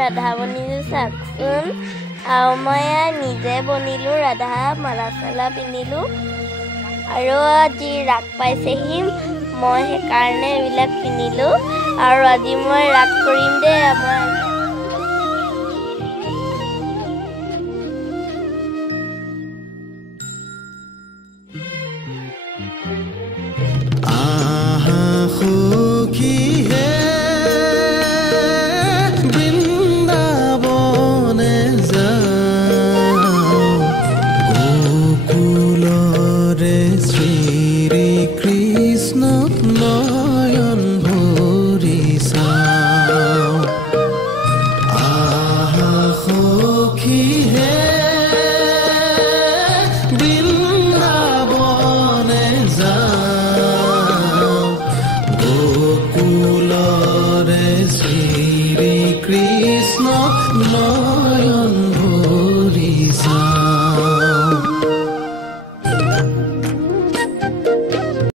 ৰাধা বনিলোঁ চাওকচোন আৰু মই নিজে বনিলোঁ ৰাধা মালা চালা পিন্ধিলোঁ আৰু আজি ৰাগ পাইছেহি মই সেইকাৰণে এইবিলাক পিন্ধিলোঁ আৰু আজি মই ৰাগ কৰিম দেই আমাৰ Krishna, no.